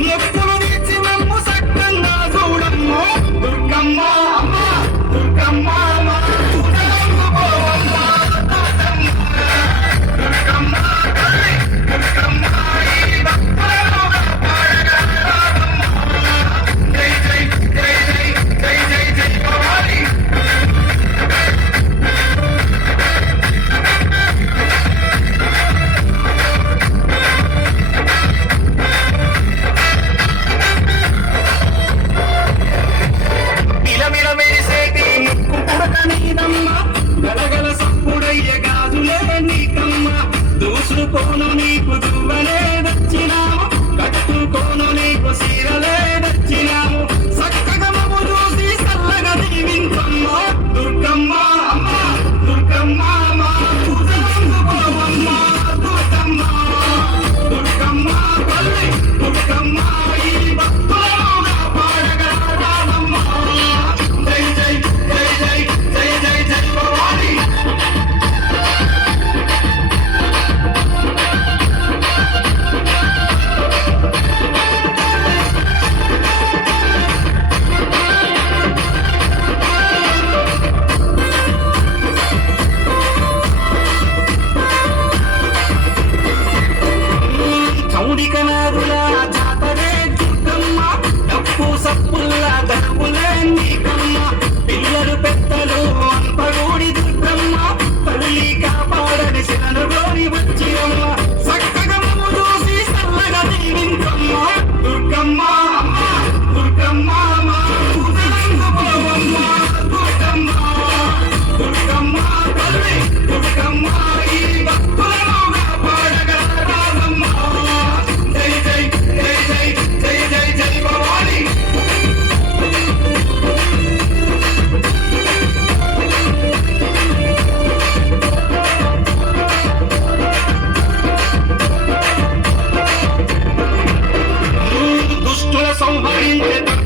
Yes. దూసుకోను నీకు దువ్వలే దచ్చినాము. కట్టుకోను నీకు సీరలే కోరిక నాదులా பாவம் அறிந்து